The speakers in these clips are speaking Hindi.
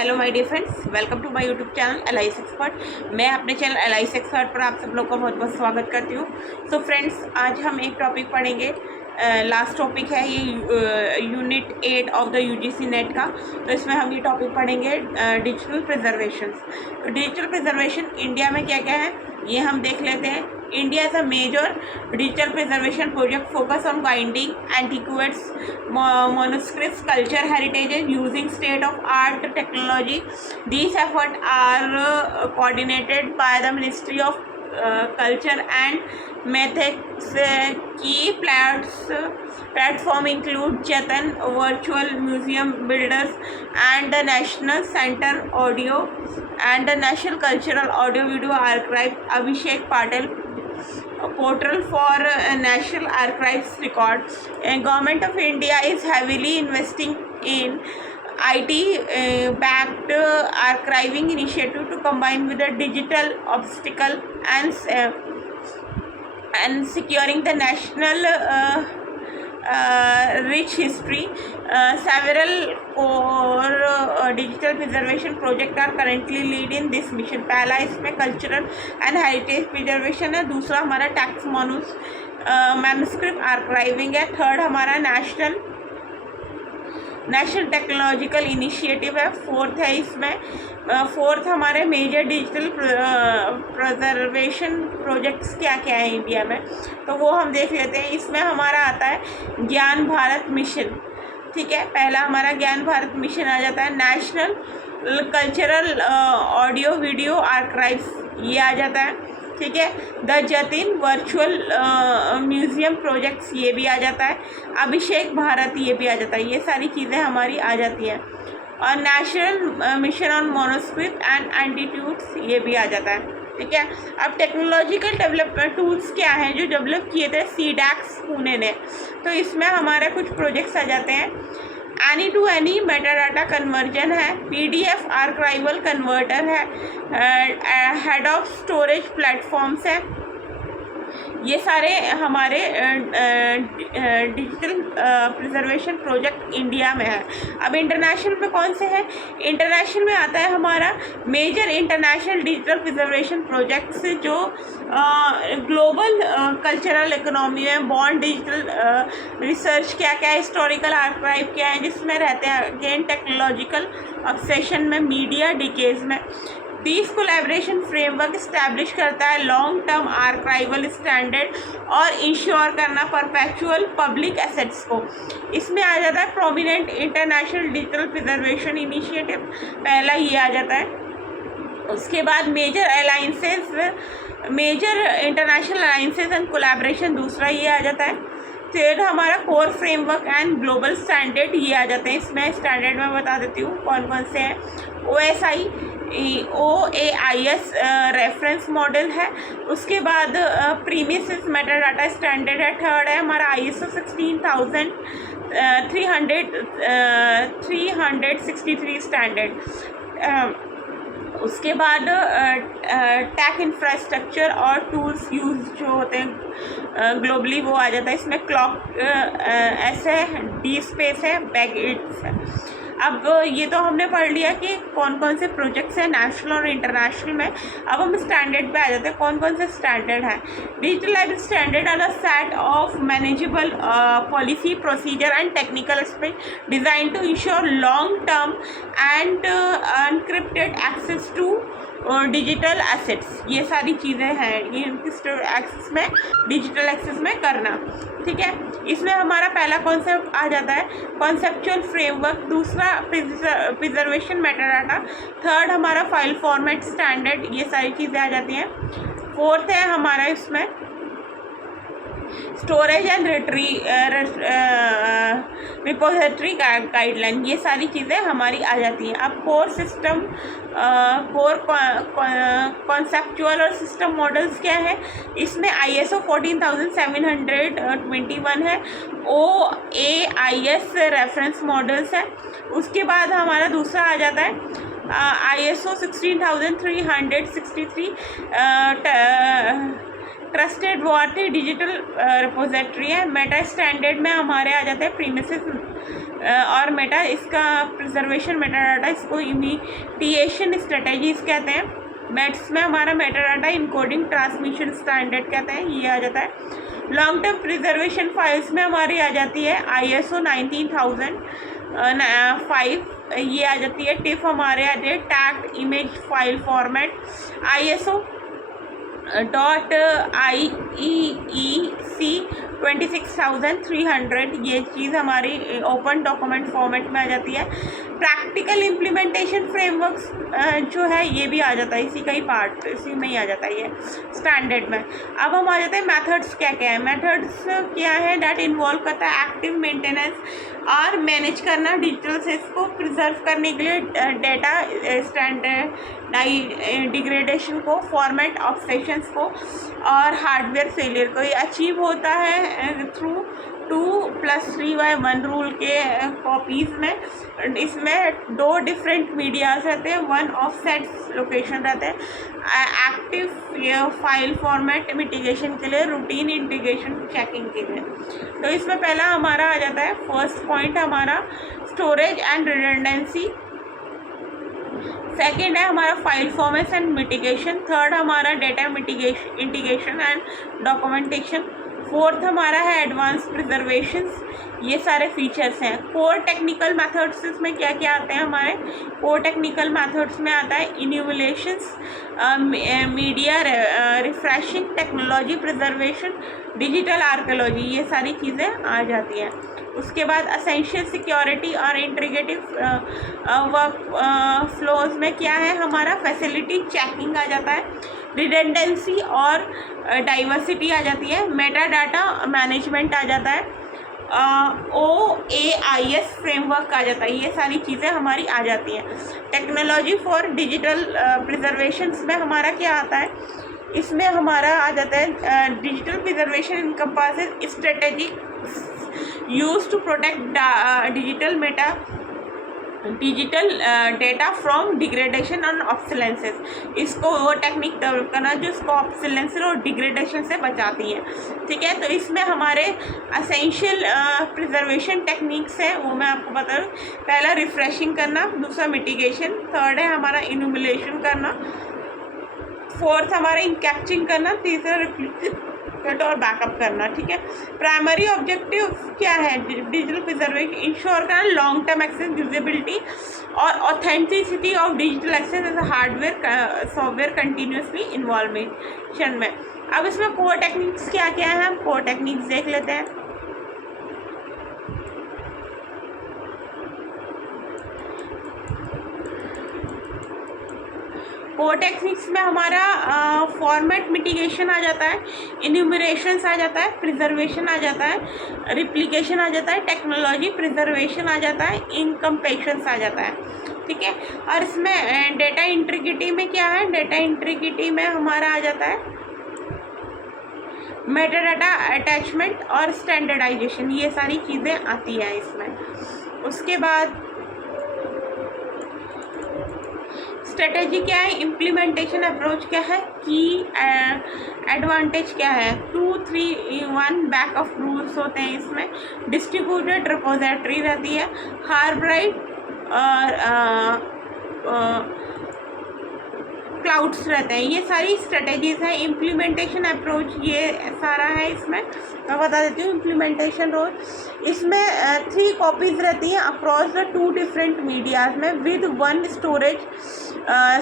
Hello my dear friends, welcome to my YouTube channel LIS expert. मैं अपने चैनल एलआईएस एक्सपर्ट पर आप सब लोग का बहुत बहुत स्वागत करती हूँ। सो फ्रेंड्स, आज हम एक टॉपिक पढ़ेंगे। लास्ट टॉपिक है ये unit 8 of the UGC net का। तो इसमें हम ये टॉपिक पढ़ेंगे digital preservation. Digital preservation India में क्या क्या है ये हम देख लेते हैं। India is a major digital preservation project focused on finding antiquities, manuscripts, culture heritages using state-of-art technology. These efforts are coordinated by the Ministry of Culture and Methods. Key platform include Chetan, Virtual Museum Builders, and the National Center Audio and the National Cultural Audio Video Archive. Abhishek Patel portal for National Archives record. Government of India is heavily investing in IT backed archiving initiative to combine with the digital obstacle and securing the national rich history. Several core digital preservation projects are currently leading this mission. पहला इसमें कल्चरल एंड हेरिटेज प्रिजर्वेशन है, दूसरा हमारा टैक्स मैन्युस्क्रिप्ट आर्काइविंग है, थर्ड हमारा नेशनल टेक्नोलॉजिकल इनिशिएटिव है, फोर्थ है इसमें फोर्थ हमारे मेजर डिजिटल प्रिजर्वेशन प्रोजेक्ट्स क्या क्या है इंडिया में, तो वो हम देख लेते हैं। इसमें हमारा आता है ज्ञान भारत मिशन। ठीक है, पहला हमारा ज्ञान भारत मिशन आ जाता है। National cultural audio video archives ये आ जाता है। ठीक है, the Jatin virtual museum projects ये भी आ जाता है। अभिषेक भारत ये भी आ जाता है। ये सारी चीज़ें हमारी आ जाती हैं। और national mission on manuscript and antiquities ये भी आ जाता है। ठीक है, अब टेक्नोलॉजिकल डेवलपमेंट टूल्स क्या हैं जो डेवलप किए थे सीडैक्स पुणे ने, तो इसमें हमारे कुछ प्रोजेक्ट्स आ जाते हैं। Any two any metadata conversion है, पीडीएफ आर्काइवल कन्वर्टर है, हेड ऑफ स्टोरेज प्लेटफॉर्म्स है। ये सारे हमारे डिजिटल प्रिजर्वेशन प्रोजेक्ट इंडिया में है। अब इंटरनेशनल में कौन से हैं? इंटरनेशनल में आता है हमारा major international digital preservation projects जो ग्लोबल कल्चरल इकोनॉमी में बॉन्ड डिजिटल रिसर्च क्या क्या है, हिस्टोरिकल आर्काइव क्या है जिसमें रहते हैं, अगेन टेक्नोलॉजिकल ऑब्सेशन में, मीडिया डिकेज में। बीस कोलैबोरेशन फ्रेमवर्क इस्टेब्लिश करता है लॉन्ग टर्म आर्काइवल स्टैंडर्ड और इंश्योर करना परपेचुअल पब्लिक एसेट्स को। इसमें आ जाता है prominent international digital preservation initiative, पहला ये आ जाता है। उसके बाद major international alliances and collaboration दूसरा ये आ जाता है। फिर हमारा core framework and global standard ये आ जाते हैं। इसमें स्टैंडर्ड में बता देती हूँ कौन कौन से हैं। OAIS रेफरेंस मॉडल है। उसके बाद प्रीमिसेस मेटाडाटा स्टैंडर्ड है। थर्ड है हमारा ISO 16363 स्टैंडर्ड। उसके बाद टेक इंफ्रास्ट्रक्चर और टूल्स यूज जो होते हैं ग्लोबली वो आ जाता है। इसमें क्लॉक एस है, डी स्पेस है, बैगेट्स है। अब ये तो हमने पढ़ लिया कि कौन कौन से प्रोजेक्ट्स हैं नेशनल और इंटरनेशनल में। अब हम स्टैंडर्ड पे आ जाते हैं, कौन कौन से स्टैंडर्ड हैं। Digital library standard are the set of manageable policy procedure and technical aspect design to ensure long term and unencrypted access to digital assets. ये सारी चीज़ें हैं ये एक्सेस में, डिजिटल एक्सेस में करना। ठीक है, इसमें हमारा पहला कॉन्सेप्ट आ जाता है कॉन्सेप्चुअल फ्रेमवर्क, दूसरा प्रिजर्वेशन मेटाडाटा, थर्ड हमारा फाइल फॉर्मेट स्टैंडर्ड, ये सारी चीज़ें आ जाती हैं। फोर्थ है हमारा इसमें स्टोरेज एंड रिपोजिटरी गाइडलाइन, ये सारी चीज़ें हमारी आ जाती हैं। अब कोर सिस्टम कॉन्सेप्चुअल और सिस्टम मॉडल्स क्या है, इसमें ISO 14721 है, OAIS रेफरेंस मॉडल्स है। उसके बाद हमारा दूसरा आ जाता है ISO 16363 ट्रस्टेड वार्थी डिजिटल रिपोजिटरी है। मेटा स्टैंडर्ड में हमारे आ जाते हैं प्रीमिसेस और मेटा इसका प्रिजर्वेशन मेटा डाटा, इसको इमीडिएशन स्ट्रेटेजीज कहते हैं। मेट्स में हमारा Meta data encoding transmission standard कहते हैं, ये आ जाता है। लॉन्ग टर्म प्रिजर्वेशन फाइल्स में हमारी आ जाती है ISO 19005, ये आ जाती है। टिफ हमारे आ जाए tagged image file format ISO.IEEC 26300, ये चीज़ हमारी ओपन डॉक्यूमेंट फॉर्मेट में आ जाती है। प्रैक्टिकल इम्प्लीमेंटेशन फ्रेमवर्क्स जो है ये भी आ जाता है, इसी का ही पार्ट, इसी में ही आ जाता है ये स्टैंडर्ड में। अब हम आ जाते हैं मेथड्स क्या क्या है। मेथड्स क्या है, डेट इन्वॉल्व करता है एक्टिव मेंटेनेंस और मैनेज करना डिजिटल सेट्स को प्रिजर्व करने के लिए, डेटा स्टैंडर्ड डिग्रेडेशन को, फॉर्मेट ऑब्सेशंस को और हार्डवेयर फेलियर को। ये अचीव होता है थ्रू 2+3/1 रूल के कॉपीज़ में। इसमें 2 डिफरेंट मीडियाज रहते हैं, 1 ऑफसेट लोकेशन रहते हैं, एक्टिव फाइल फॉर्मेट मिटिगेशन के लिए, रूटीन इंटीग्रेशन चेकिंग के लिए। तो इसमें पहला हमारा आ जाता है, फर्स्ट पॉइंट हमारा स्टोरेज एंड रिडंडेंसी। सेकेंड है हमारा file format and mitigation. Third हमारा data mitigation integration and documentation. Fourth हमारा है एडवांस प्रिजर्वेशंस। ये सारे फीचर्स हैं। कोर टेक्निकल मेथड्स इसमें क्या क्या आते हैं हमारे, कोर टेक्निकल मेथड्स में आता है emulations, media refreshing, technology preservation, digital archaeology, ये सारी चीज़ें आ जाती हैं। उसके बाद असेंशियल सिक्योरिटी और इंटीग्रेटिव वर्क फ्लोज में क्या है हमारा, फैसिलिटी चेकिंग आ जाता है, रिडंडेंसी और डाइवर्सिटी आ जाती है, मेटा डाटा मैनेजमेंट आ जाता है, OAIS फ्रेमवर्क आ जाता है। ये सारी चीज़ें हमारी आ जाती हैं। टेक्नोलॉजी फॉर डिजिटल प्रिजर्वेशंस में हमारा क्या आता है, इसमें हमारा आ जाता है digital preservation encompasses strategic use to protect digital data from degradation और ऑब्सोलेंसेस। इसको वो टेक्निक डेवलप करना जो इसको ऑब्सोलेंसेस और डिग्रेडेशन से बचाती है। ठीक है, तो इसमें हमारे असेंशियल प्रिजर्वेशन टेक्निक्स हैं, वो मैं आपको बता दूँ। पहला रिफ्रेशिंग करना, दूसरा मिटिगेशन, थर्ड है हमारा इन्यूमुलेशन करना, फोर्थ हमारा इंकैप्चरिंग करना, तीसरा रिप्लिकेट और बैकअप करना। ठीक है, प्राइमरी ऑब्जेक्टिव क्या है डिजिटल प्रिजर्वेशन, इंश्योर करना लॉन्ग टर्म एक्सेस, यूजेबिलिटी और authenticity of digital access as hardware software continuously involution में। अब इसमें कोर टेक्निक्स क्या क्या है, हम कोर टेक्निक्स देख लेते हैं। कोर टेक्निक्स में हमारा फॉर्मेट मिटिगेशन आ जाता है, इन्यूमरेशंस आ जाता है, प्रिजर्वेशन आ जाता है, रिप्लिकेशन आ जाता है, टेक्नोलॉजी प्रिजर्वेशन आ जाता है, इनकम्पेशंस आ जाता है। ठीक है, और इसमें डेटा इंटीग्रिटी में क्या है, डेटा इंटीग्रिटी में हमारा आ जाता है मेटा डाटा अटैचमेंट और स्टैंडर्डाइजेशन, ये सारी चीज़ें आती हैं इसमें। उसके बाद स्ट्रेटेजी क्या है, इम्प्लीमेंटेशन अप्रोच क्या है, की एडवांटेज क्या है, 2-3-1 बैकअप रूल्स होते हैं इसमें, डिस्ट्रीब्यूटेड रिपोजिटरी रहती है, हाइब्रिड और क्लाउड्स रहते हैं। ये सारी स्ट्रेटेजीज हैं। इम्प्लीमेंटेशन अप्रोच ये सारा है इसमें, मैं बता देती हूँ। इम्प्लीमेंटेशन रोल इसमें 3 कॉपीज़ रहती हैं अक्रॉस द 2 डिफरेंट मीडियाज में with 1 storage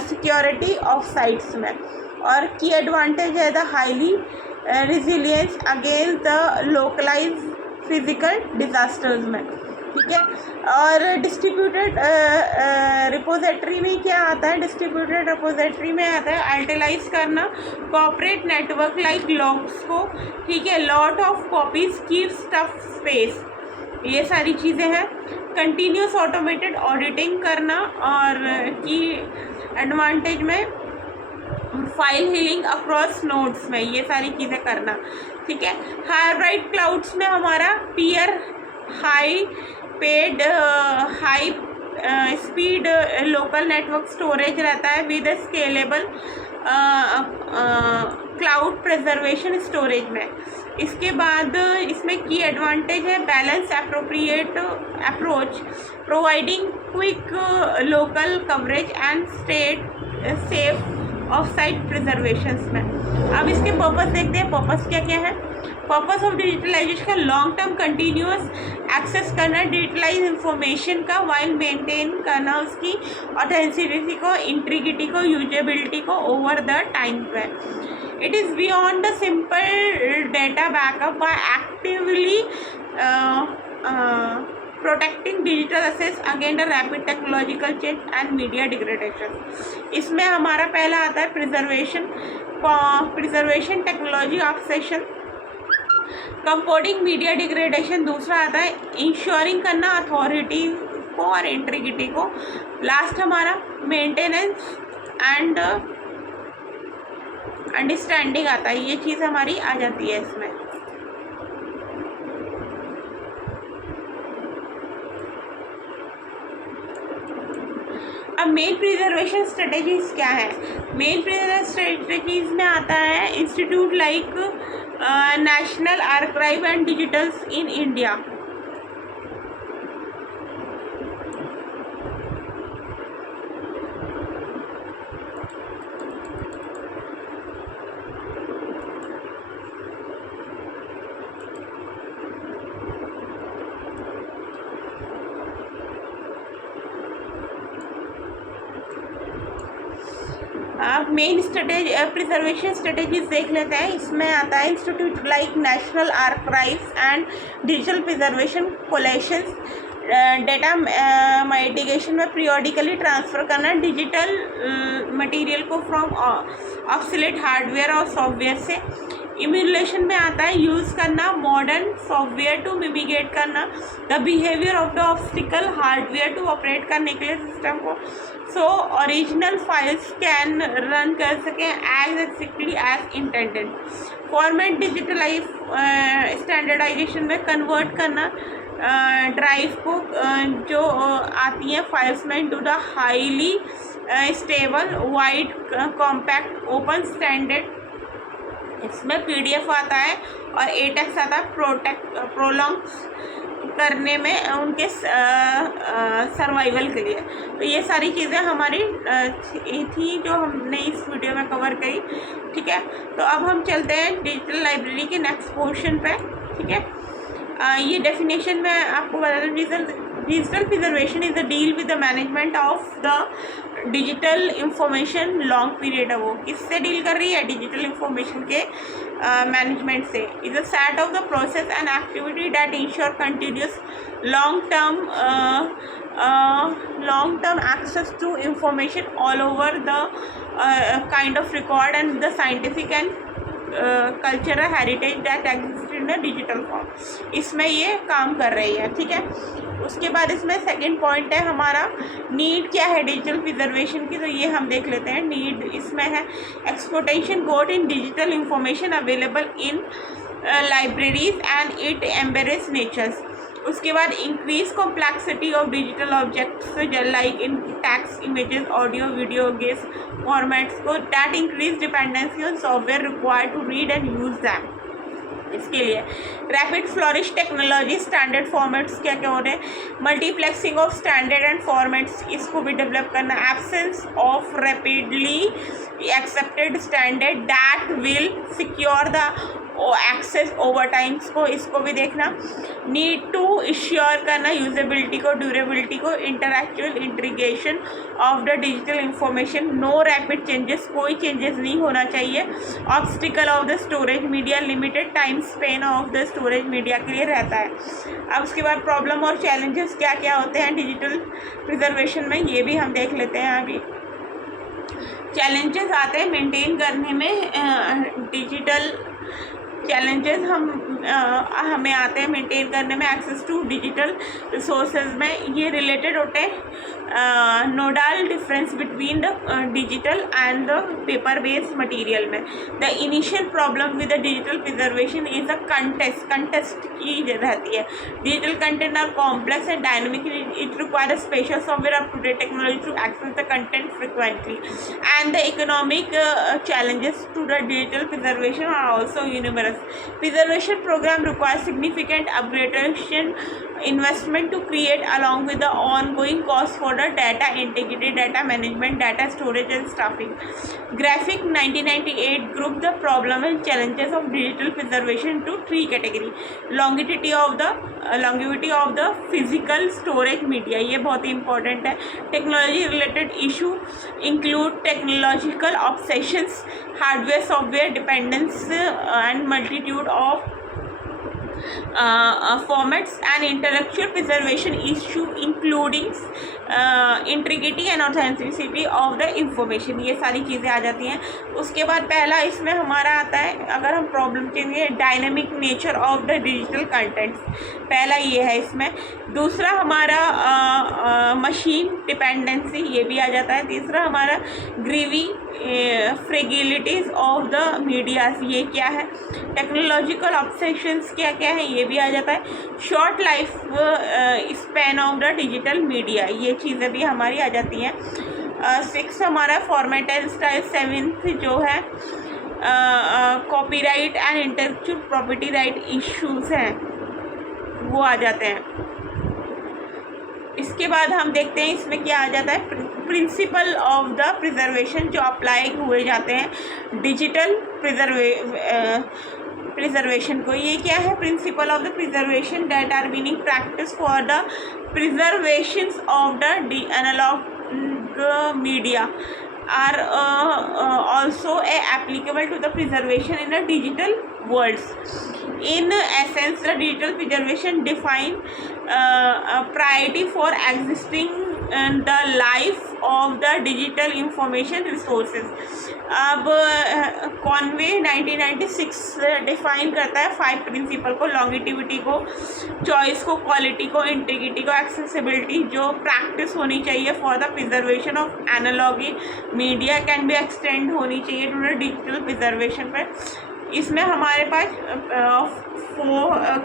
security of sites में। और की एडवांटेज है the highly resilience against the localise physical disasters में। ठीक है, और डिस्ट्रीब्यूटेड रिपोजिटरी में क्या आता है, डिस्ट्रीब्यूटेड रिपोजिटरी में आता है आइडियलाइज करना कॉर्पोरेट नेटवर्क लाइक लॉग्स को। ठीक है, lot of copies keep stuff space, ये सारी चीज़ें हैं। कंटिन्यूस ऑटोमेटेड ऑडिटिंग करना और की एडवांटेज में फाइल हीलिंग अक्रॉस नोड्स में, ये सारी चीज़ें करना। ठीक है, हाइब्रिड क्लाउड्स में हमारा peer high paid high speed local network storage रहता है with scalable cloud preservation storage में। इसके बाद इसमें की एडवांटेज है balance appropriate approach providing quick local coverage and state safe off site preservations में। अब इसके पर्पस देखते हैं, पर्पस क्या क्या है। पर्पस ऑफ डिजिटलाइजेशन का लॉन्ग टर्म कंटिन्यूअस एक्सेस करना डिजिटलाइज इंफॉर्मेशन का वाइल मेंटेन करना उसकी ऑथेंटिसिटी को, इंटीग्रिटी को, यूजेबिलिटी को ओवर द टाइम पे। It is beyond the simple data backup by actively protecting digital assets against the rapid technological change and media degradation. इसमें हमारा पहला आता है preservation technology obsession, combating media degradation दूसरा आता है, इंश्योरिंग करना अथॉरिटी को और इंटीग्रिटी को, लास्ट हमारा मेंटेनेंस एंड अंडरस्टैंडिंग आता है। ये चीज़ हमारी आ जाती है इसमें। अब मेन प्रिजर्वेशन स्ट्रेटेजीज क्या है। मेन प्रिजर्वेशन स्ट्रेटेजीज में आता है institute like national archive and digitals in India. आप मेन प्रिजर्वेशन स्ट्रेटेजीज देख लेते हैं। इसमें आता है institute like national archives and digital preservation collections, data mitigation में पीरियोडिकली ट्रांसफ़र करना डिजिटल मटेरियल को फ्रॉम ऑब्सोलेट हार्डवेयर और सॉफ्टवेयर से। इम्यूलेशन में आता है यूज़ करना मॉडर्न सॉफ्टवेयर टू मिमिगेट करना the behaviour of the obstacle hardware to operate करने के लिए सिस्टम को, so original files can run कर सकें as exactly as intended. Format digitalise standardisation में कन्वर्ट करना ड्राइव को जो आती हैं फाइल्स में to the highly stable wide compact open standard. इसमें पीडीएफ आता है और एटेक्स आता है प्रोलॉन्ग करने में उनके सर्वाइवल के लिए। तो ये सारी चीज़ें हमारी थी जो हमने इस वीडियो में कवर करी। ठीक है, तो अब हम चलते हैं डिजिटल लाइब्रेरी के नेक्स्ट पोर्शन पे। ठीक है, ये डेफिनेशन में आपको बता दूँ, digital preservation is the deal with the management of the digital information long period. वो किससे डील कर रही है? डिजिटल इंफॉर्मेशन के मैनेजमेंट से। Is a set of the process and activity that ensure continuous long term access to information all over the kind of record and the scientific and cultural heritage that exists in a digital form। इसमें ये काम कर रही है। ठीक है, उसके बाद इसमें सेकंड पॉइंट है हमारा नीड क्या है डिजिटल प्रिजर्वेशन की, तो ये हम देख लेते हैं। नीड इसमें है exploitation got in digital information available in libraries and it embraces natures. उसके बाद increase complexity of digital objects like in text, images, audio, video, guess formats को that increase dependency on software required to read and use them. इसके लिए rapid flourish technology standard formats क्या क्या हो रहे हैं, multiplexing of standard and formats इसको भी डेवलप करना, absence of rapidly accepted standard that will secure the access over times को, इसको भी देखना। नीड टू इश्योर करना यूजेबिलिटी को, ड्यूरेबिलिटी को, intellectual integration of the digital information, no rapid changes, कोई चेंजेस नहीं होना चाहिए। Obstacle of the storage media, limited time span of the storage media के लिए रहता है। अब उसके बाद प्रॉब्लम और चैलेंजेस क्या क्या होते हैं डिजिटल प्रिजर्वेशन में, ये भी हम देख लेते हैं। अभी चैलेंजेस आते हैं मेंटेन करने में, डिजिटल चैलेंजेस हम हमें आते हैं मेंटेन करने में, एक्सेस टू डिजिटल रिसोर्सेज में। ये रिलेटेड होते हैं nodal difference between the digital and the paper based material में। The initial problem with the digital preservation is the contest की रहती है। Digital content are complex and dynamic, it require special software up to date technology to access the content frequently and the economic challenges to the digital preservation are also numerous. Preservation program requires significant upgradation investment to create, along with the ongoing cost for the data integrity, data management, data storage and staffing. Graphic 1998 grouped the problem and challenges of digital preservation to three categories. Longevity of the physical storage media, ये बहुत ही important है. Technology related issue include technological obsessions, hardware software dependence and multitude of formats and intellectual preservation issue including integrity and authenticity of the information. ये सारी चीज़ें आ जाती हैं. उसके बाद पहला इसमें हमारा आता है, अगर हम प्रॉब्लम के लिए dynamic nature of the digital contents, पहला ये है इसमें. दूसरा हमारा मशीन डिपेंडेंसी, ये भी आ जाता है. तीसरा हमारा ग्रीवी फ्रेगिलिटीज़ ऑफ द मीडियाज, ये क्या है. टेक्नोलॉजिकल ऑब्सेशंस क्या क्या है, ये भी आ जाता है. Short life span of the digital media, ये चीज़ें भी हमारी आ जाती हैं. 6 हमारा फॉर्मेट एंड स्टाइल. 7th जो है copyright and intellectual property right issues हैं, वो आ जाते हैं. इसके बाद हम देखते हैं इसमें क्या आ जाता है. प्रिंसिपल ऑफ द प्रिजर्वेशन जो अप्लाई हुए जाते हैं डिजिटल प्रिजर्वेशन को. ये क्या है. Principle of the preservation that are being practice for the preservation of the analogue media are also applicable to the preservation in the digital worlds. In essence, the digital preservation define a priority for existing the life of the digital information resources. अब कॉन्वे 1996 डिफाइन करता है 5 प्रिंसिपल को. लॉन्गिटिविटी को, चॉइस को, क्वालिटी को, इंटीग्रिटी को, एक्सेसिबिलिटी, जो प्रैक्टिस होनी चाहिए for the preservation of analogy media can be extend होनी चाहिए टू द डिजिटल प्रिजर्वेशन पर. इसमें हमारे पास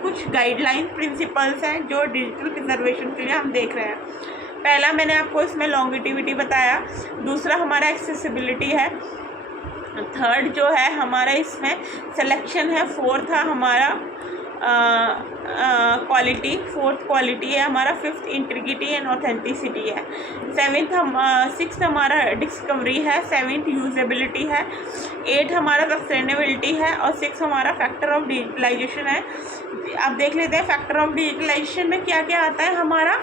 कुछ गाइडलाइन प्रिंसिपल्स हैं जो डिजिटल प्रिजर्वेशन के लिए हम देख रहे हैं. पहला मैंने आपको इसमें लॉन्गिटिविटी बताया. दूसरा हमारा एक्सेसिबिलिटी है. थर्ड जो है हमारा इसमें सिलेक्शन है. फोर्थ है हमारा क्वालिटी. फोर्थ क्वालिटी है हमारा. फिफ्थ इंटीग्रिटी एंड ऑथेंटिसिटी है. 6th हमारा डिस्कवरी है. 7th यूजेबिलिटी है. 8 हमारा सस्टेनेबिलिटी है. और 6 हमारा फैक्टर ऑफ डिजिटलाइजेशन है. अब देख लेते हैं फैक्टर ऑफ डिजिटलाइजेशन में क्या क्या आता है हमारा.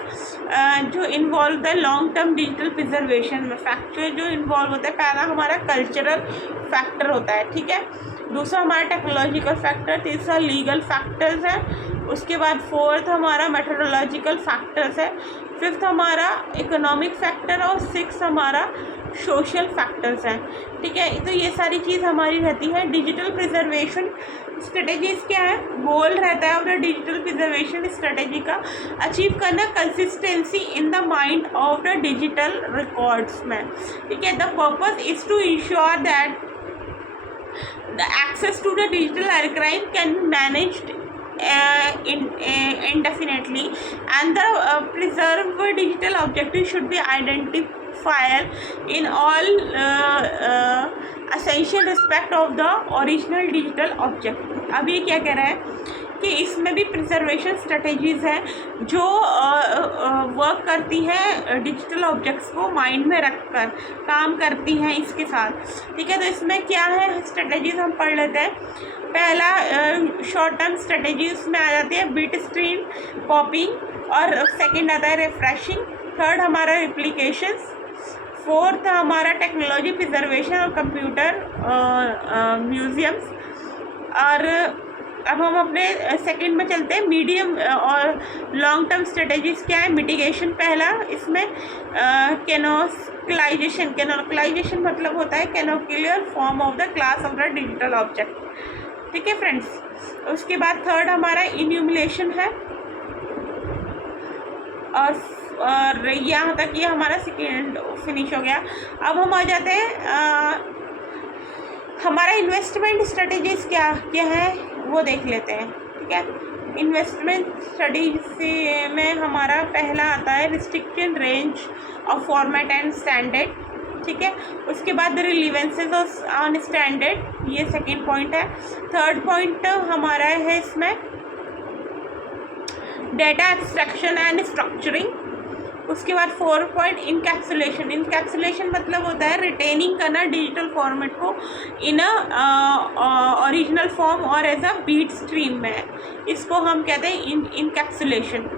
जो involve the long term digital preservation में फैक्टर जो इन्वॉल्व होता है, पहला हमारा कल्चरल फैक्टर होता है, ठीक है. दूसरा हमारा टेक्नोलॉजिकल फैक्टर. तीसरा लीगल फैक्टर्स है. उसके बाद 4th हमारा मेथोडोलॉजिकल फैक्टर्स है. 5th हमारा इकोनॉमिक फैक्टर. और 6th हमारा सोशल फैक्टर्स हैं, ठीक है. तो ये सारी चीज़ हमारी रहती है. डिजिटल प्रिजर्वेशन स्ट्रेटजीज़ क्या है. गोल रहता है of the digital preservation strategy का अचीव करना consistency in the mind of the digital records में, ठीक है. The purpose is to ensure that the access to the digital archive can be managed indefinitely and the preserved digital objective should be identified in all essential respect of the original digital object. अब ये क्या कह रहा है कि इसमें भी प्रिजर्वेशन स्ट्रेटजीज़ हैं जो वर्क करती हैं डिजिटल ऑब्जेक्ट्स को माइंड में रखकर काम करती हैं इसके साथ, ठीक है. तो इसमें क्या है स्ट्रेटजीज़ हम पढ़ लेते हैं. पहला शॉर्ट टर्म स्ट्रेटजी उसमें आ जाती है बिट स्ट्रीम कॉपिंग. और सेकंड आता है रिफ्रेशिंग. थर्ड हमारा रिप्लिकेशंस. फोर्थ हमारा टेक्नोलॉजी प्रिजर्वेशन और कंप्यूटर म्यूज़ियम्स. और अब हम अपने सेकंड में चलते हैं. मीडियम और लॉन्ग टर्म स्ट्रेटजीज़ क्या है. मिटिगेशन पहला इसमें. कैनोक्लाइजेशन मतलब होता है canonical form of the class of the digital object. ठीक है फ्रेंड्स। उसके बाद थर्ड हमारा इन्यूमुलेशन है, और यहाँ तक ये हमारा सेकेंड फिनिश हो गया। अब हम आ जाते हैं हमारा इन्वेस्टमेंट स्ट्रेटेजीज क्या क्या है वो देख लेते हैं। ठीक है, इन्वेस्टमेंट स्टडीज से में हमारा पहला आता है restriction range of format and standard. ठीक है, उसके बाद रिलीवेंसेज ऑन स्टैंडर्ड, ये सेकंड पॉइंट है। थर्ड पॉइंट हमारा है इसमें डेटा एक्सट्रैक्शन एंड स्ट्रक्चरिंग। उसके बाद 4 पॉइंट इनकैप्सुलेशन। इनकैप्सुलेशन मतलब होता है रिटेनिंग करना डिजिटल फॉर्मेट को इन ओरिजिनल फॉर्म और एज अ बीट स्ट्रीम में, इसको हम कहते हैं इनकैप्सुलेशन।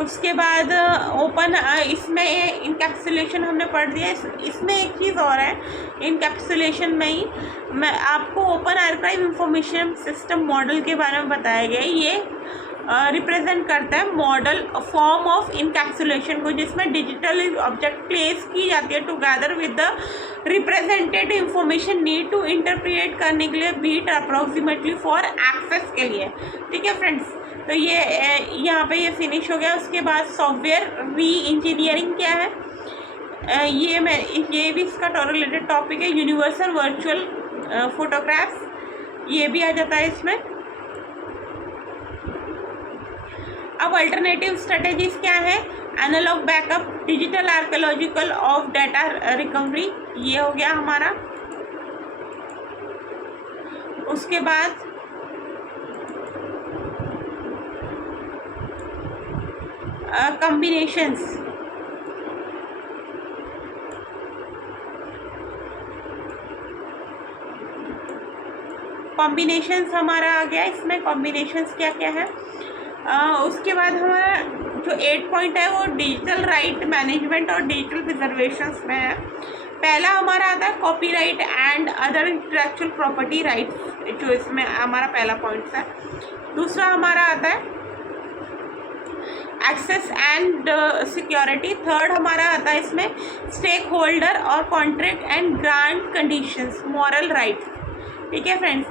उसके बाद ओपन, इसमें इनकैप्सुलेशन हमने पढ़ दिया। इसमें एक चीज़ और है इनकैप्सुलेशन में ही, मैं आपको open archive information system model के बारे में बताया गया। ये रिप्रेजेंट करता है मॉडल फॉर्म ऑफ इनकैप्सुलेशन को, जिसमें डिजिटल ऑब्जेक्ट प्लेस की जाती है together with the represented information need to interpret करने के लिए बीट अप्रोक्सीमेटली फॉर एक्सेस के लिए। ठीक है फ्रेंड्स, तो ये यहाँ पे ये फिनिश हो गया। उसके बाद सॉफ्टवेयर री इंजीनियरिंग क्या है, ये भी इसका रिलेटेड टॉपिक है। यूनिवर्सल वर्चुअल फोटोग्राफ्स, ये भी आ जाता है इसमें। अब अल्टरनेटिव स्ट्रेटेजीज क्या है, analogue backup, digital archaeological of data recovery, ये हो गया हमारा। उसके बाद कॉम्बिनेशंस, कॉम्बिनेशंस हमारा आ गया। इसमें कॉम्बिनेशंस क्या क्या है। उसके बाद हमारा जो 8 पॉइंट है वो डिजिटल राइट मैनेजमेंट और डिजिटल प्रिजर्वेशंस में है। पहला हमारा आता है copyright and other intellectual property rights, जो इसमें हमारा पहला पॉइंट है। दूसरा हमारा आता है एक्सेस एंड सिक्योरिटी। थर्ड हमारा आता है इसमें स्टेक होल्डर और contract and grant conditions, moral rights. ठीक है फ्रेंड्स।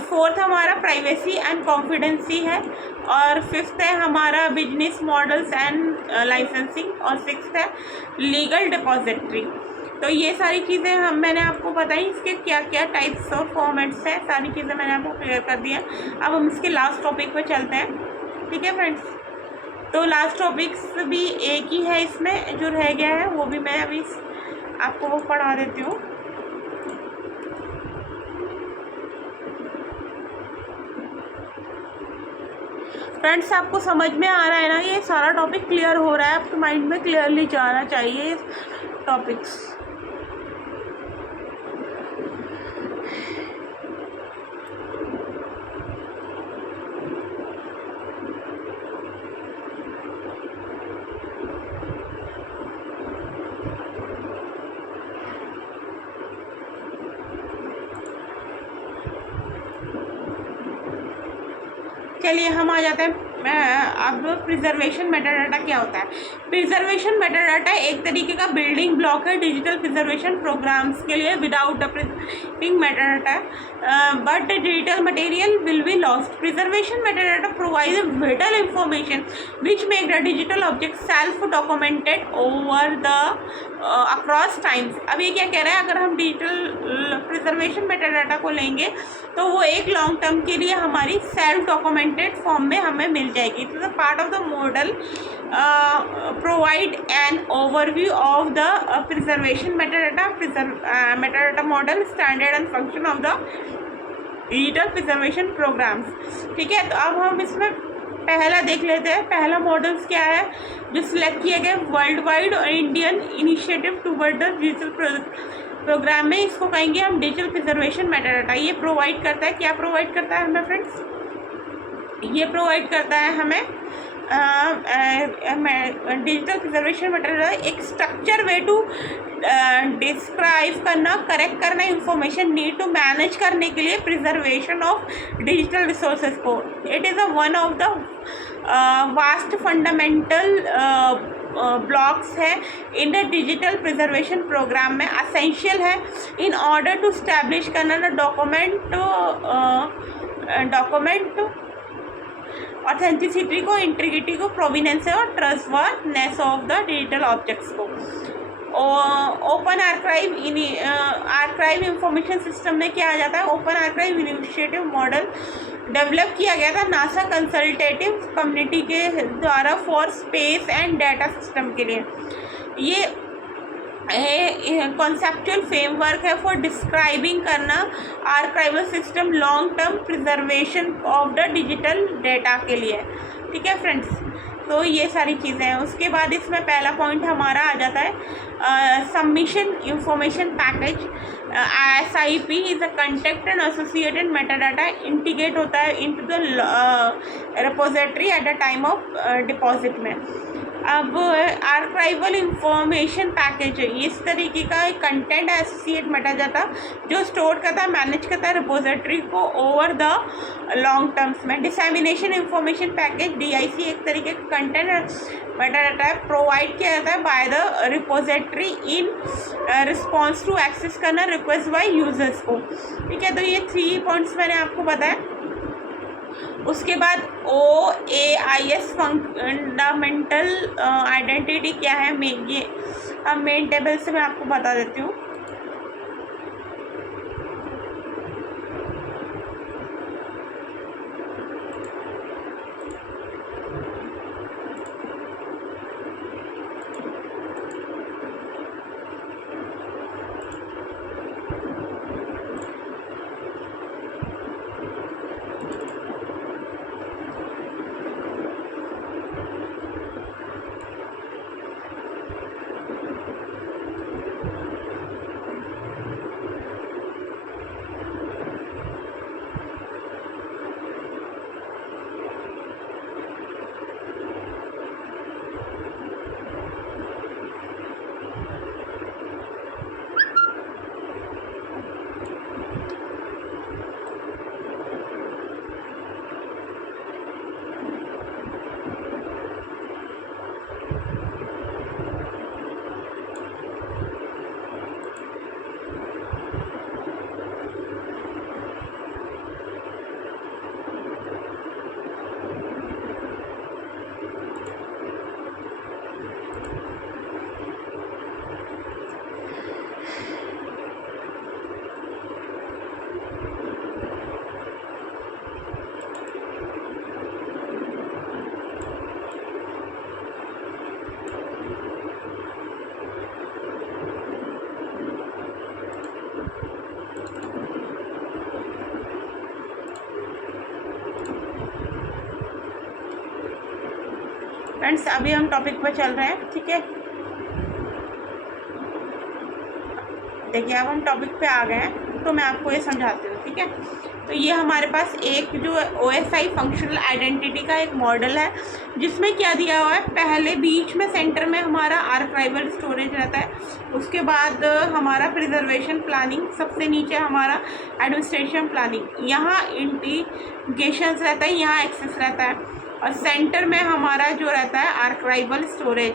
फोर्थ हमारा प्राइवेसी एंड कॉन्फिडेंसी है, और फिफ्थ है हमारा बिजनेस मॉडल्स एंड लाइसेंसिंग, और सिक्स्थ है लीगल डिपॉजिटरी। तो ये सारी चीज़ें मैंने आपको बताई, इसके क्या क्या टाइप्स ऑफ फॉर्मेट्स हैं, सारी चीज़ें मैंने आपको क्लियर कर दी हैं। अब हम इसके लास्ट टॉपिक पर चलते हैं। ठीक है फ्रेंड्स, तो लास्ट टॉपिक्स भी एक ही है, इसमें जो रह गया है वो भी मैं अभी आपको वो पढ़ा देती हूँ। फ्रेंड्स, आपको समझ में आ रहा है ना, ये सारा टॉपिक क्लियर हो रहा है, आपके माइंड में क्लियरली जाना चाहिए टॉपिक्स। चलिए हम आ जाते हैं अब प्रिजर्वेशन मेटाडाटा क्या होता है। प्रिजर्वेशन मेटाडाटा एक तरीके का बिल्डिंग ब्लॉक है डिजिटल प्रिजर्वेशन प्रोग्राम्स के लिए। Without a preserving metadata but digital material will be lost. Preservation metadata provide whittle information which make the digital object self documented over the across times. अब ये क्या कह रहा है, अगर हम डिजिटल प्रिजर्वेशन मेटाडाटा को लेंगे तो वो एक लॉन्ग टर्म के लिए हमारी सेल्फ डॉक्यूमेंटेड फॉर्म में हमें मिल जाएगी। तो the part of the model provide an overview of the preservation metadata metadata model standard and function of the digital preservation programmes. ठीक है, तो अब हम इसमें पहला देख लेते हैं। पहला मॉडल्स क्या है जो सिलेक्ट किए गए वर्ल्ड वाइड और Indian initiative toward the digital program में, इसको कहेंगे हम डिजिटल प्रिजर्वेशन मेटाडाटा। ये प्रोवाइड करता है, क्या प्रोवाइड करता है हमें फ्रेंड्स, ये प्रोवाइड करता है हमें डिजिटल प्रिजर्वेशन मेटाडाटा एक स्ट्रक्चर वे टू डिस्क्राइब करना, करेक्ट करना इंफॉर्मेशन नीड टू मैनेज करने के लिए प्रिजर्वेशन ऑफ डिजिटल रिसोर्सेज को। It is a one of the vast fundamental blocks है in the digital preservation program में, असेंशियल है इन ऑर्डर टू स्टैब्लिश करना द डॉक्यूमेंट ऑथेंटिसिटी को, इंटीग्रिटी को, प्रोविनेंस और trustworthiness of the digital objects को। ओपन आर्काइव इंफॉर्मेशन सिस्टम में क्या आ जाता है, open archive initiative model develop किया गया था नासा कंसल्टेटिव कम्युनिटी के द्वारा for space and data system के लिए। ये कॉन्सेप्चुअल फ्रेमवर्क है फॉर डिस्क्राइबिंग करना archival system long term preservation of the digital data के लिए। ठीक है फ्रेंड्स, तो ये सारी चीज़ें हैं। उसके बाद इसमें पहला पॉइंट हमारा आ जाता है submission information package. SIP is a contact and associated meta data integrate होता है into the repository at the time of deposit में। अब आर्काइवल इंफॉर्मेशन पैकेज इस तरीके का एक कंटेंट एसोसिएट मेटा डाटा जो स्टोर करता है, मैनेज करता है रिपोजिटरी को ओवर द लॉन्ग टर्म्स में। डिसैमिनेशन इंफॉर्मेशन पैकेज DIC एक तरीके का कंटेंट मेटा डाटा है, प्रोवाइड किया जाता है by the repository in response to access करना रिक्वेस्ट बाय यूजर्स को। ठीक है, तो ये 3 पॉइंट्स मैंने आपको बताया। उसके बाद OAIS फंडामेंटल आइडेंटिटी क्या है, ये मेन टेबल से मैं आपको बता देती हूँ। फ्रेंड्स, अभी हम टॉपिक पर चल रहे हैं। ठीक है, देखिए अब हम टॉपिक पे आ गए हैं, तो मैं आपको ये समझाती हूँ। ठीक है, तो ये हमारे पास एक जो OSI फंक्शनल आइडेंटिटी का एक मॉडल है, जिसमें क्या दिया हुआ है, पहले बीच में सेंटर में हमारा आर्काइवल स्टोरेज रहता है, उसके बाद हमारा प्रिजर्वेशन प्लानिंग, सबसे नीचे हमारा एडमिनिस्ट्रेशन प्लानिंग, यहाँ इंटीग्रेशंस रहता है, यहाँ एक्सेस रहता है, और सेंटर में हमारा जो रहता है आर्काइवल स्टोरेज,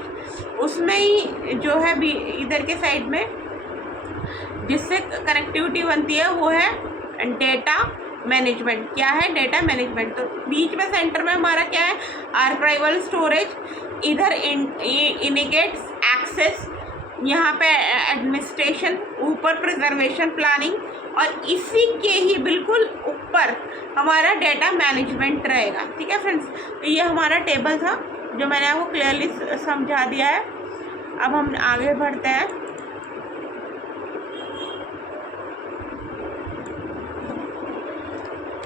उसमें ही जो है इधर के साइड में जिससे कनेक्टिविटी बनती है वो है डेटा मैनेजमेंट। क्या है, डेटा मैनेजमेंट। तो बीच में सेंटर में हमारा क्या है, आर्काइवल स्टोरेज, इधर इंडिकेट्स एक्सेस, यहाँ पे एडमिनिस्ट्रेशन, ऊपर प्रिजर्वेशन प्लानिंग, और इसी के ही बिल्कुल ऊपर हमारा डेटा मैनेजमेंट रहेगा। ठीक है फ्रेंड्स, तो ये हमारा टेबल था जो मैंने आपको क्लियरली समझा दिया है। अब हम आगे बढ़ते हैं।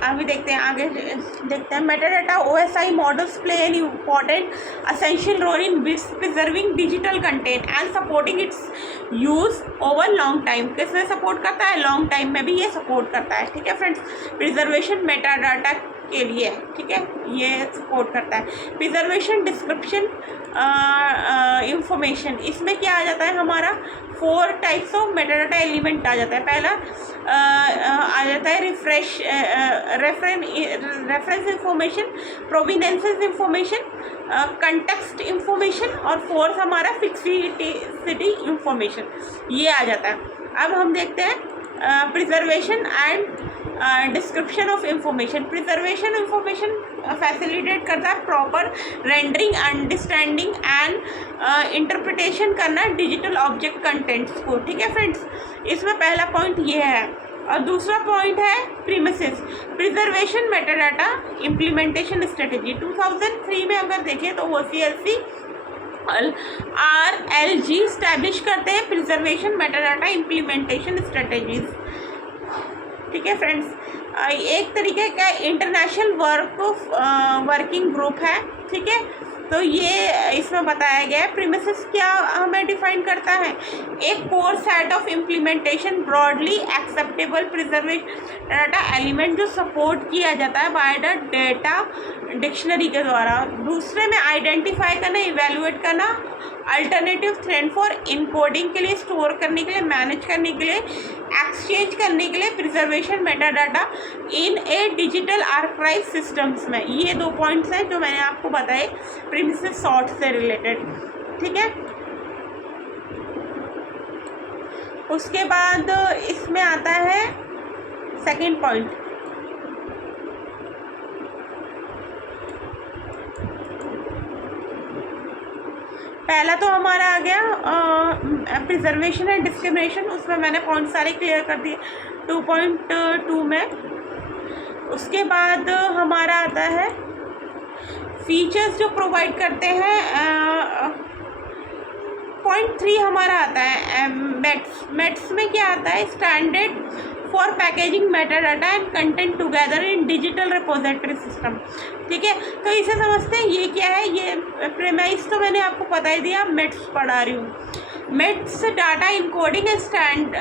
अभी देखते हैं, आगे देखते हैं। Metadata OSI models play an important essential role in preserving digital content and supporting its use over long time. किसमें सपोर्ट करता है, लॉन्ग टाइम में भी ये सपोर्ट करता है। ठीक है फ्रेंड्स, प्रिजर्वेशन मेटाडाटा के लिए, ठीक है, ये सपोर्ट करता है। प्रिजर्वेशन डिस्क्रिप्शन इंफॉर्मेशन, इसमें क्या आ जाता है हमारा 4 टाइप्स ऑफ मेटाडाटा एलिमेंट आ जाता है। पहला आ जाता है reference information, provenances information, context information और फोर्थ हमारा फिक्सिटी इंफॉर्मेशन, ये आ जाता है। अब हम देखते हैं preservation and description of information. Preservation information facilitate करता है proper rendering, understanding and interpretation करना डिजिटल ऑब्जेक्ट कंटेंट्स को। ठीक है फ्रेंड्स, इसमें पहला पॉइंट ये है। और दूसरा पॉइंट है premises, preservation metadata implementation strategy. 2003 में अगर देखें तो OCLC RLG स्टैब्लिश करते हैं प्रिजर्वेशन मेटाडाटा इम्प्लीमेंटेशन स्ट्रेटेजीज। ठीक है फ्रेंड्स, एक तरीके का इंटरनेशनल वर्किंग ग्रुप है। ठीक है, तो ये इसमें बताया गया है। प्रीमिसेस क्या हमें डिफाइन करता है, एक core set of implementation broadly acceptable preservation data element जो सपोर्ट किया जाता है बाय द डेटा डिक्शनरी के द्वारा। दूसरे में आइडेंटिफाई करना, इवेलुएट करना अल्टरनेटिव ट्रेंड फॉर इनकोडिंग के लिए, स्टोर करने के लिए, मैनेज करने के लिए, एक्सचेंज करने के लिए प्रिजर्वेशन मेटाडाटा इन ए डिजिटल आर्काइव सिस्टम्स में। ये 2 पॉइंट्स हैं जो मैंने आपको बताए प्रीमिसेस सॉर्ट से रिलेटेड। ठीक है, उसके बाद इसमें आता है सेकंड पॉइंट, पहला तो हमारा आ गया प्रिजर्वेशन एंड डिस्क्रिमिनेशन, उसमें मैंने पॉइंट सारे क्लियर कर दिए 2.2 में। उसके बाद हमारा आता है फीचर्स जो प्रोवाइड करते हैं। पॉइंट 3 हमारा आता है मेट्स में क्या आता है, standard for packaging metadata and content together in digital repository system. ठीक है, तो इसे समझते हैं ये क्या है। ये प्रीमाइस तो मैंने आपको बता ही दिया, मेट्स पढ़ा रही हूँ। METS data encoding and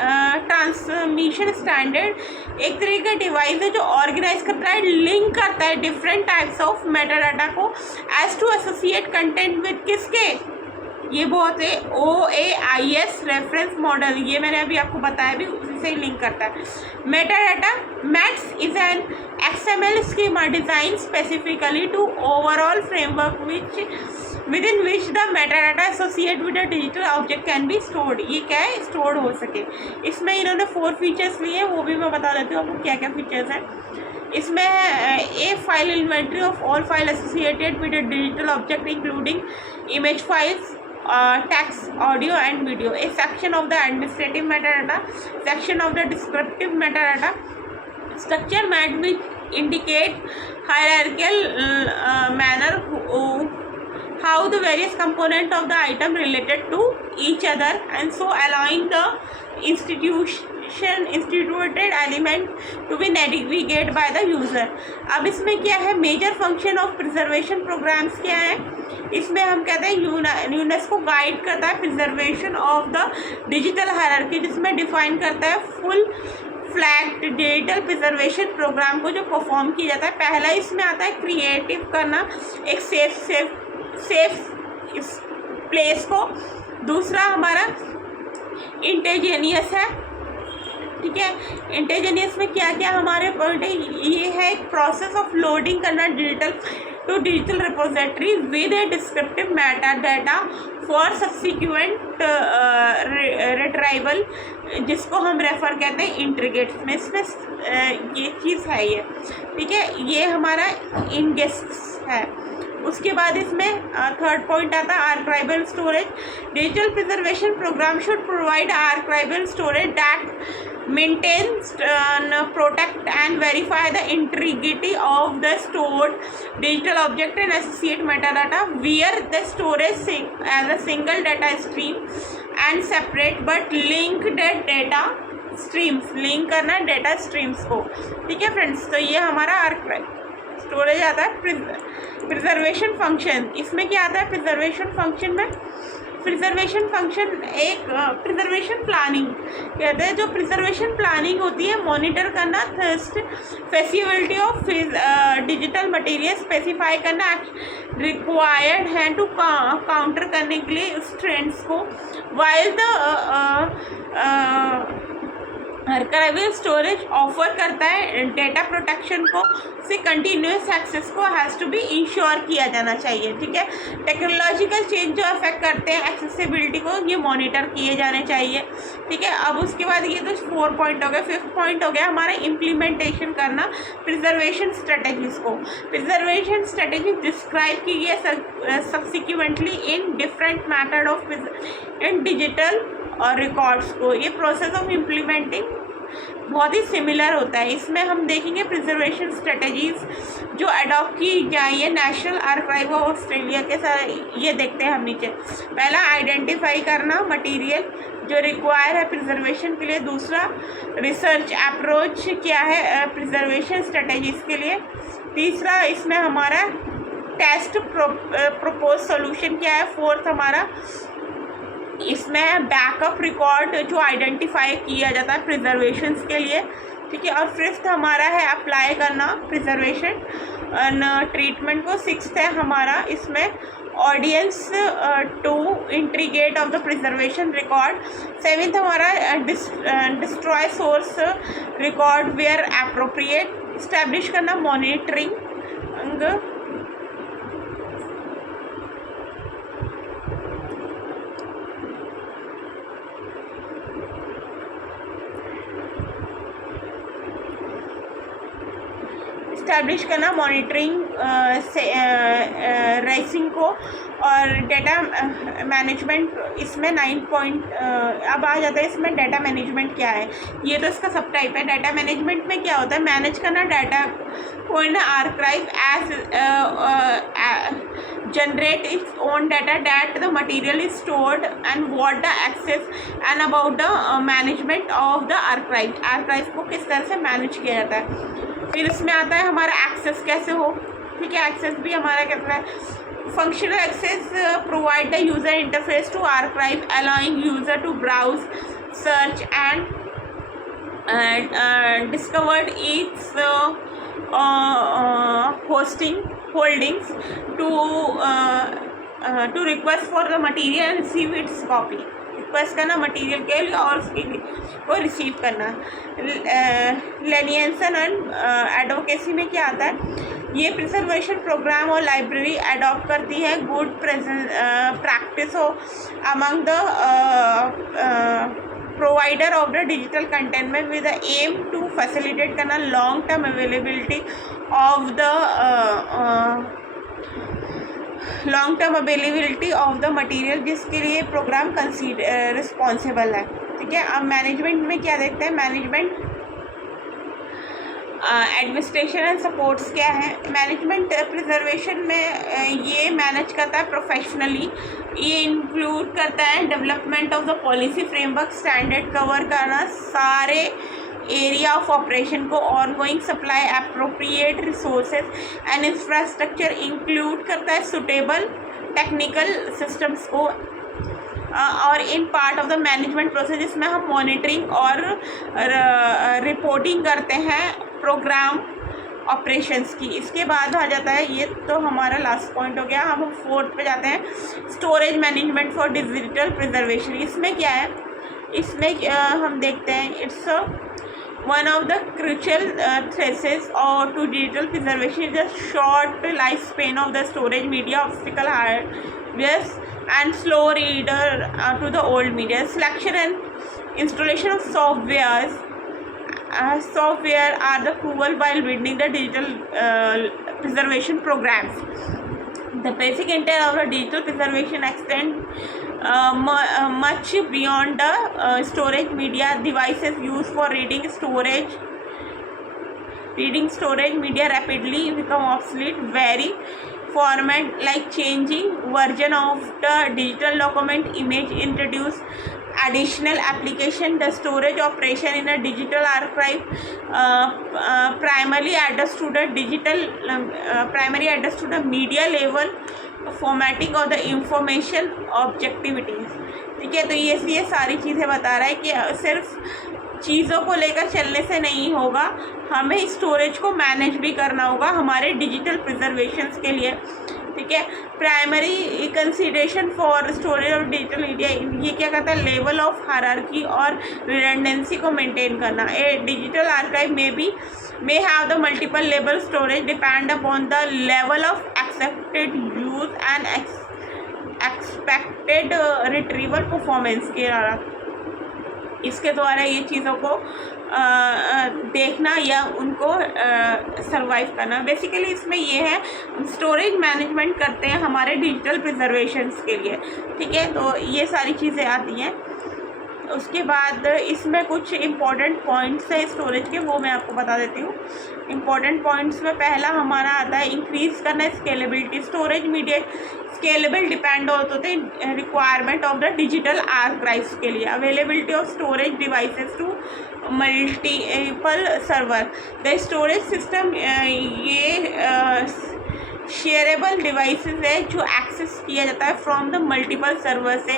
transmission standard एक तरीके का डिवाइस है जो ऑर्गेनाइज करता है, लिंक करता है डिफरेंट टाइप्स ऑफ मेटाडाटा को as to associate content with किसके, ये बहुत है OAIS रेफरेंस मॉडल, ये मैंने अभी आपको बताया भी, उसी से ही लिंक करता है। Metadata METS is an XML schema design specifically to overall framework within which the metadata associate with a digital object can be stored. ये क्या है, स्टोर्ड हो सके। इसमें इन्होंने 4 फीचर्स लिए, वो भी मैं बता देती हूँ आपको क्या क्या फीचर्स हैं। इसमें a file inventory of all file associated with a digital object including image files, text, audio and video. A section of the administrative metadata, section of the descriptive metadata, structure might be indicate hierarchical manner how the various component of the item related to each other and so allowing the instituted element to be navigated by the user। अब इसमें क्या है, major function of preservation programs क्या है, इसमें हम कहते हैं यूनेस्को गाइड करता है preservation of the digital hierarchy, जिसमें डिफाइन करता है full flagged digital preservation program को जो परफॉर्म किया जाता है। पहला इसमें आता है क्रिएटिव करना एक सेफ प्लेस को। दूसरा हमारा इंटेजेनियस है। ठीक है, इंटेजेनियस में क्या क्या हमारे पॉइंट है, ये है एक प्रोसेस ऑफ लोडिंग करना digital to digital repository with a descriptive meta data for subsequent retrieval, जिसको हम रेफर कहते हैं इंट्रीगेट्स में। इसमें ये चीज़ है ये। ठीक है, ये हमारा इंडेक्स है। उसके बाद इसमें थर्ड पॉइंट आता है archival storage. Digital preservation programme should provide archival storage that maintains, protect and verify the integrity of the stored digital object and associate metadata where the storage as a single data stream and separate but linked data streams, link करना डेटा स्ट्रीम्स को। ठीक है फ्रेंड्स, तो ये हमारा आर्काइव स्टोरेज आता है। प्रिजर्वेशन फंक्शन, इसमें क्या आता है प्रिजर्वेशन फंक्शन में, प्रिजर्वेशन फंक्शन एक प्रिजर्वेशन प्लानिंग कहते हैं। जो प्रिजर्वेशन प्लानिंग होती है, मॉनिटर करना thirst feasibility of digital material specify करना रिक्वायर्ड है टू काउंटर करने के लिए इस ट्रेंड्स को, while the archival storage offer करता है डेटा प्रोटेक्शन को, से कंटिन्यूस एक्सेस को हैज़ टू बी इंश्योर किया जाना चाहिए। ठीक है, टेक्नोलॉजिकल चेंज जो अफेक्ट करते हैं एक्सेसिबिलिटी को, ये मॉनिटर किए जाने चाहिए। ठीक है, अब उसके बाद ये तो 4 पॉइंट हो गए। 5th पॉइंट हो गया हमारा इम्प्लीमेंटेशन करना प्रिजर्वेशन स्ट्रेटेजीज को। प्रिजर्वेशन स्ट्रेटेजी डिस्क्राइब की गई subsequently in different method of in digital और रिकॉर्ड्स को। ये प्रोसेस ऑफ इम्प्लीमेंटिंग बहुत ही सिमिलर होता है। इसमें हम देखेंगे प्रिजर्वेशन स्ट्रेटजीज जो अडॉप्ट की जाए ये नेशनल आर्काइव ऑफ ऑस्ट्रेलिया के साथ। ये देखते हैं हम नीचे। पहला, आइडेंटिफाई करना मटेरियल जो रिक्वायर है प्रिजर्वेशन के लिए। दूसरा, रिसर्च अप्रोच क्या है प्रिजर्वेशन स्ट्रेटजीज के लिए। तीसरा, इसमें हमारा टेस्ट प्रपोज सॉल्यूशन क्या है। 4th हमारा इसमें बैकअप रिकॉर्ड जो आइडेंटिफाई किया जाता है प्रिजर्वेशन के लिए। ठीक है, और 5th हमारा है अप्लाई करना प्रिजर्वेशन ट्रीटमेंट को। 6th है हमारा इसमें audience to integrate of the preservation record. 7th हमारा destroy source record where appropriate, establish करना मॉनिटरिंग। इस्टेब्लिश करना मॉनिटरिंग रेसिंग को। और डेटा मैनेजमेंट इसमें 9 पॉइंट अब आ जाता है। इसमें डेटा मैनेजमेंट क्या है, ये तो इसका सब टाइप है। डेटा मैनेजमेंट में क्या होता है, मैनेज करना डाटा को in archive as generate its own data that the material is stored and what the access and about the management of the archive को किस तरह से मैनेज किया जाता है। फिर इसमें आता है हमारा एक्सेस कैसे हो। ठीक है, एक्सेस भी हमारा कहता है functional access provide the user interface to archive allowing user to browse search and discovered its holdings to request for the material and receive its copy। Request करना मटेरियल के लिए और उसके को रिसीव करना। लेनियंसन एंड एडवोकेसी में क्या आता है, ये प्रिजर्वेशन प्रोग्राम और लाइब्रेरी अडॉप्ट करती है गुड प्रैक्टिस हो among the provider of the digital content with the aim to facilitate करना long term availability of the material, जिसके लिए प्रोग्राम रिस्पॉन्सिबल है। ठीक है, अब मैनेजमेंट में क्या देखते हैं, मैनेजमेंट एडमिनिस्ट्रेशन एंड सपोर्ट्स क्या है। मैनेजमेंट प्रिजर्वेशन में ये मैनेज करता है प्रोफेशनली। ये इंक्लूड करता है development of the policy framework, standard cover करना सारे एरिया ऑफ ऑपरेशन को, ongoing supply appropriate resources and infrastructure, include करता है सुटेबल टेक्निकल सिस्टम्स को। और in part of the management process जिसमें हम मॉनिटरिंग और रिपोर्टिंग करते हैं प्रोग्राम ऑपरेशंस की। इसके बाद आ जाता है, ये तो हमारा लास्ट पॉइंट हो गया। हम 4th पे जाते हैं, storage management for digital preservation. इसमें क्या है, इसमें हम देखते हैं it's one of the crucial traces to digital preservation is the short lifespan of the storage media, optical hardware and slow reader to the old media. Selection and installation of software are the crucial while building the digital preservation programs. The basic intent of the digital preservation extends much beyond the storage media. Devices used for reading storage media rapidly become obsolete. Vary format like changing version of the digital document image introduce additional application. The storage operation in a digital archive primarily addressed to the media level formatting of the information, objectivities. ठीक है, तो ये सारी चीज़ें बता रहा है कि सिर्फ चीज़ों को लेकर चलने से नहीं होगा, हमें स्टोरेज को मैनेज भी करना होगा हमारे डिजिटल प्रिजर्वेशंस के लिए। ठीक है, primary consideration for storage of digital media, ये क्या कहता है, लेवल ऑफ हायरार्की और रिडंडेंसी को मेंटेन करना। A digital archive may have the multiple level storage depend upon the level of accepted use and expected retrieval performance के द्वारा, इसके द्वारा ये चीज़ों को देखना या उनको सरवाइव करना। बेसिकली इसमें ये है, स्टोरेज मैनेजमेंट करते हैं हमारे डिजिटल प्रिजर्वेशंस के लिए। ठीक है, तो ये सारी चीज़ें आती हैं। उसके बाद इसमें कुछ इम्पॉर्टेंट पॉइंट्स है स्टोरेज के, वो मैं आपको बता देती हूँ। इम्पॉर्टेंट पॉइंट्स में पहला हमारा आता है इंक्रीज़ करना scalability. Storage media scalable depend होते हैं requirement of the digital archives के लिए। Availability of storage devices to multiple server. The storage system ये शेयरेबल डिवाइसेस है जो एक्सेस किया जाता है फ्रॉम द मल्टीपल सर्वर से।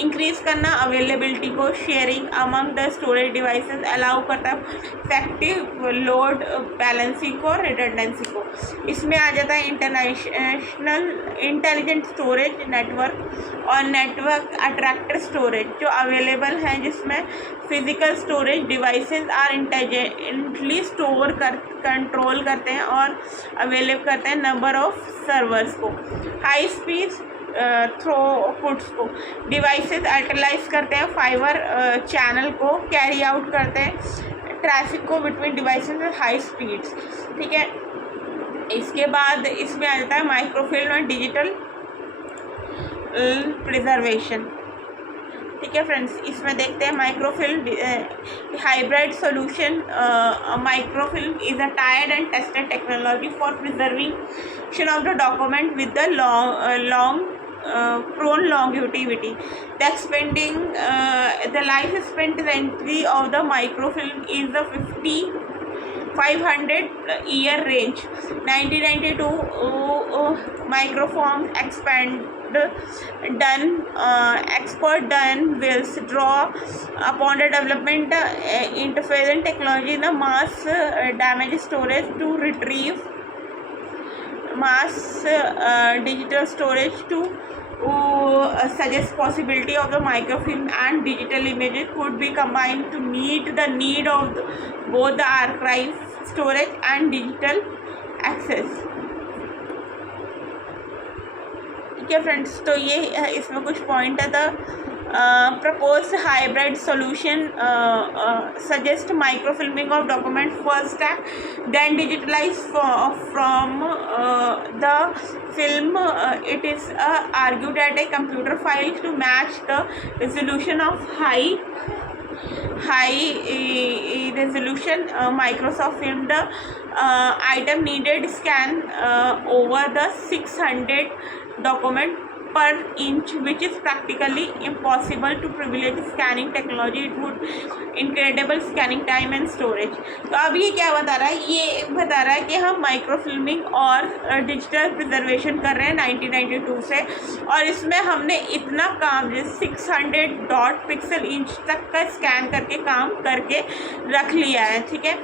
इंक्रीज़ करना अवेलेबिलिटी को, sharing among the storage devices allow करता है इफेक्टिव लोड बैलेंसिंग को, रिडंडेंसी को। इसमें आ जाता है इंटरनेशनल इंटेलिजेंट स्टोरेज नेटवर्क और नेटवर्क अट्रैक्टर स्टोरेज जो अवेलेबल हैं, जिसमें physical storage devices are intelligently store control करते हैं और अवेलेबल करते हैं नंबर ऑफ सर्वर्स को। हाई स्पीड थ्रूपुट्स को डिवाइसेस यूटिलाइज करते हैं, फाइबर चैनल को कैरी आउट करते हैं ट्रैफिक को between devices at high speeds. ठीक है, इसके बाद इसमें आ जाता है माइक्रोफिल्म और डिजिटल प्रिजर्वेशन। ठीक है फ्रेंड्स, इसमें देखते हैं microfilm hybrid solution. Microfilm is a tired and tested technology for preservation of the document with the long prone longevity. The life expectancy of the microfilm is the 500 year range. 1992 microfilm expert Dan Wills draw upon the development interference technology in the mass damage storage to retrieve mass digital storage to suggest possibility of the microfilm and digital images could be combined to meet the need of both the archive storage and digital access. ठीक है फ्रेंड्स, तो ये इसमें कुछ पॉइंट है। The proposed hybrid solution suggest microfilming of document first step, then digitalize from the film. It is argued that a computer file to match the resolution of high resolution Microsoft film. The item needed scan over the 600 document per inch, which is practically impossible to privilege scanning technology. It would incredible scanning time and storage. तो अब ये क्या बता रहा है, ये बता रहा है कि हम माइक्रोफिल्मिंग और डिजिटल प्रिजर्वेशन कर रहे हैं 1992 से, और इसमें हमने इतना काम 600 डॉट पिक्सल इंच तक का स्कैन करके काम करके रख लिया है। ठीक है,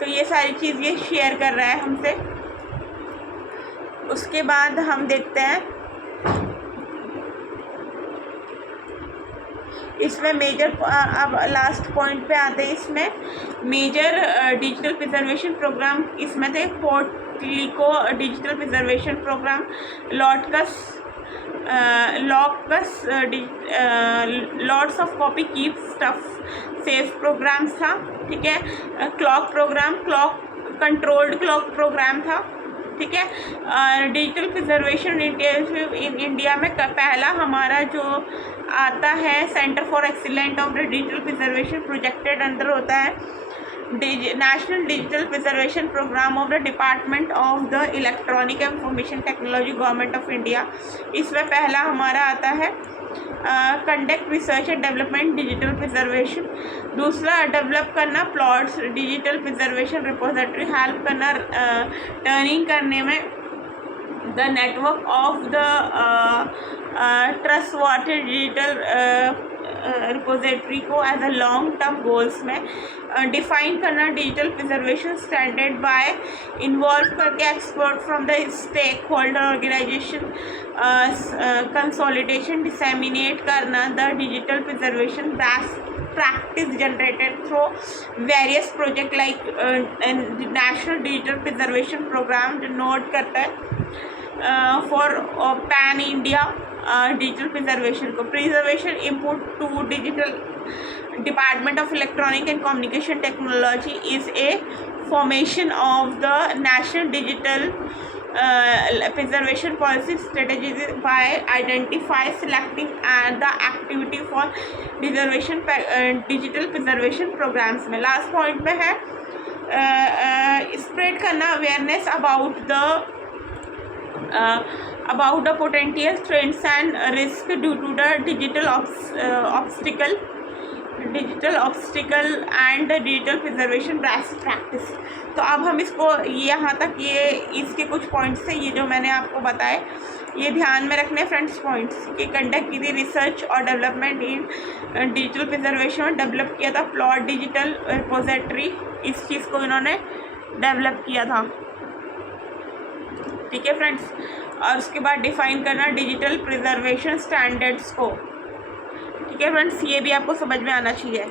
तो ये सारी चीज़ ये शेयर कर रहा है हमसे। उसके बाद हम देखते हैं इसमें मेजर, अब लास्ट पॉइंट पे आते हैं। इसमें मेजर डिजिटल प्रिजर्वेशन प्रोग्राम इसमें थे Portico digital preservation program, lots of copy keep stuff safe programs था। ठीक है, क्लॉक कंट्रोल्ड क्लॉक प्रोग्राम था। ठीक है, डिजिटल प्रिजर्वेशन इन इंडिया में पहला हमारा जो आता है centre for excellent of the digital preservation projected अंदर होता है national digital preservation program of the department of the electronic information technology government of India. इसमें पहला हमारा आता है conduct research and development digital preservation. दूसरा डेवलप करना pilots digital preservation repository, help करना टर्निंग करने में the network of the trustworthy digital repository को as a long term goals में डिफाइन करना, digital preservation standard by involve करके expert from the stakeholder organisation consolidation disseminate करना the digital preservation best practice generated through various project like National Digital Preservation Program जो नोट करता है for pan India digital preservation को। Preservation input to digital department of electronic and communication technology is a formation of the national digital preservation policy strategies by identify selecting and the activity for preservation digital preservation programs में। लास्ट पॉइंट में है स्प्रेड करना awareness about the potential threats and risk due to the digital obstacle and the digital preservation best practice। तो अब हम इसको यहाँ तक ये इसके कुछ पॉइंट्स हैं ये जो मैंने आपको बताए, ये ध्यान में रखने फ्रेंड्स पॉइंट्स कि कंडक्ट की थी रिसर्च और development in digital preservation, develop किया था प्लॉट डिजिटल रिपोजिटरी, इस चीज़ को इन्होंने डेवलप किया था। ठीक है फ्रेंड्स, और उसके बाद डिफाइन करना डिजिटल प्रिजर्वेशन स्टैंडर्ड्स को। ठीक है फ्रेंड्स, ये भी आपको समझ में आना चाहिए।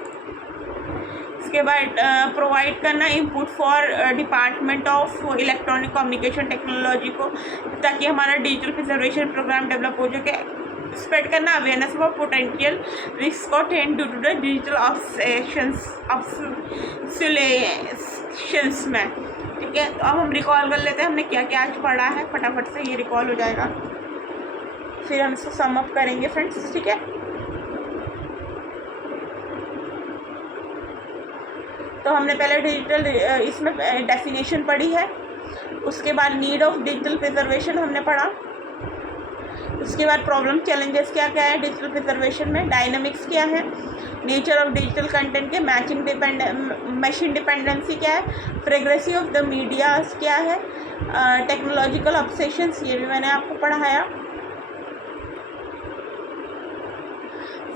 इसके बाद प्रोवाइड करना input for department of electronic communication technology को, ताकि हमारा डिजिटल प्रिजर्वेशन प्रोग्राम डेवलप हो सके। स्प्रेड करना awareness for potential risk attend due to the digital obsolescence में। ठीक है, तो अब हम रिकॉल कर लेते हैं हमने क्या क्या आज पढ़ा है, फटाफट से ये रिकॉल हो जाएगा, फिर हम इसको सम अप करेंगे फ्रेंड्स। ठीक है, तो हमने पहले डिजिटल इसमें डेफिनेशन पढ़ी है, उसके बाद नीड ऑफ डिजिटल प्रिजर्वेशन हमने पढ़ा, उसके बाद प्रॉब्लम चैलेंजेस क्या क्या है डिजिटल प्रिजर्वेशन में, डायनामिक्स क्या है, नेचर ऑफ डिजिटल कंटेंट के मैचिंग मशीन डिपेंडेंसी क्या है, फ्रेग्रेंसी ऑफ द मीडियाज क्या है, टेक्नोलॉजिकल ऑब्सेशंस ये भी मैंने आपको पढ़ाया,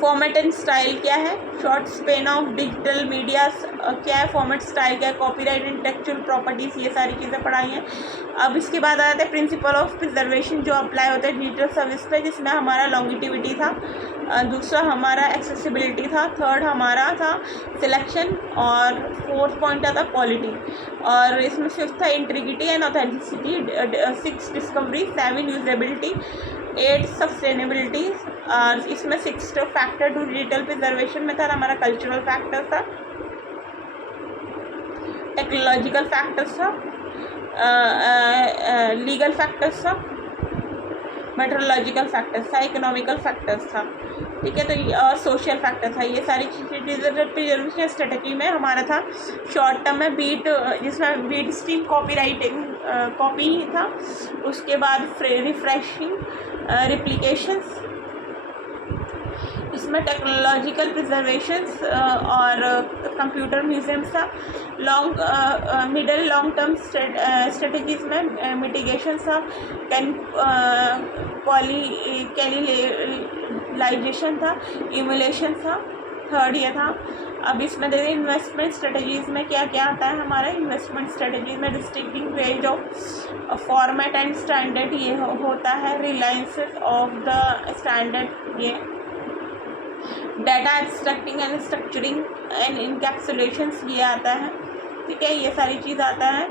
फॉर्मेट एंड स्टाइल क्या है, short span of digital medias क्या है, फॉर्मेट स्टाइल क्या है, कॉपीराइट इंटेलेक्चुअल प्रॉपर्टीज़, ये सारी चीज़ें पढ़ाई हैं। अब इसके बाद आ जाते हैं प्रिंसिपल ऑफ प्रिजर्वेशन जो अप्लाई होता है डिजिटल सर्विस पे, जिसमें हमारा लॉन्गिटिविटी था, दूसरा हमारा एक्सेसिबिलिटी था, थर्ड हमारा था सिलेक्शन, और फोर्थ पॉइंट आता क्वालिटी, और इसमें फिफ्थ था integrity and authenticity, six discovery, seven usability, 8 sustainability, और इसमें 6 फैक्टर टू डिजिटल प्रिजर्वेशन में था हमारा कल्चरल फैक्टर था, टेक्नोलॉजिकल फैक्टर्स था, लीगल फैक्टर्स था, मेट्रोलॉजिकल फैक्टर्स था, इकोनॉमिकल फैक्टर्स था। ठीक है, तो और सोशल फैक्टर था। ये सारी चीज़ें डिजिटल प्रिजर्वेशन स्ट्रेटजी में हमारा था। शॉर्ट टर्म में बीट, जिसमें बीट स्ट्रीम कॉपी ही था, उसके बाद रिफ्रेशिंग, रिप्लिकेशंस, इसमें टेक्नोलॉजिकल प्रिजर्वेशंस और कंप्यूटर म्यूजियम्स था। मिडल लॉन्ग टर्म स्ट्रेटजीज में मिटिगेशन था, कैलिलाइजेशन था, इमुलेशन था, थर्ड ये था। अब इसमें देखिए इन्वेस्टमेंट स्ट्रेटजीज में क्या क्या आता है हमारा, इन्वेस्टमेंट स्ट्रेटजीज में distinguishing range of format and standard ये होता है, रिलायंस ऑफ द स्टैंडर्ड, ये data extracting and structuring and encapsulations ये आता है। ठीक है, ये सारी चीज़ आता है।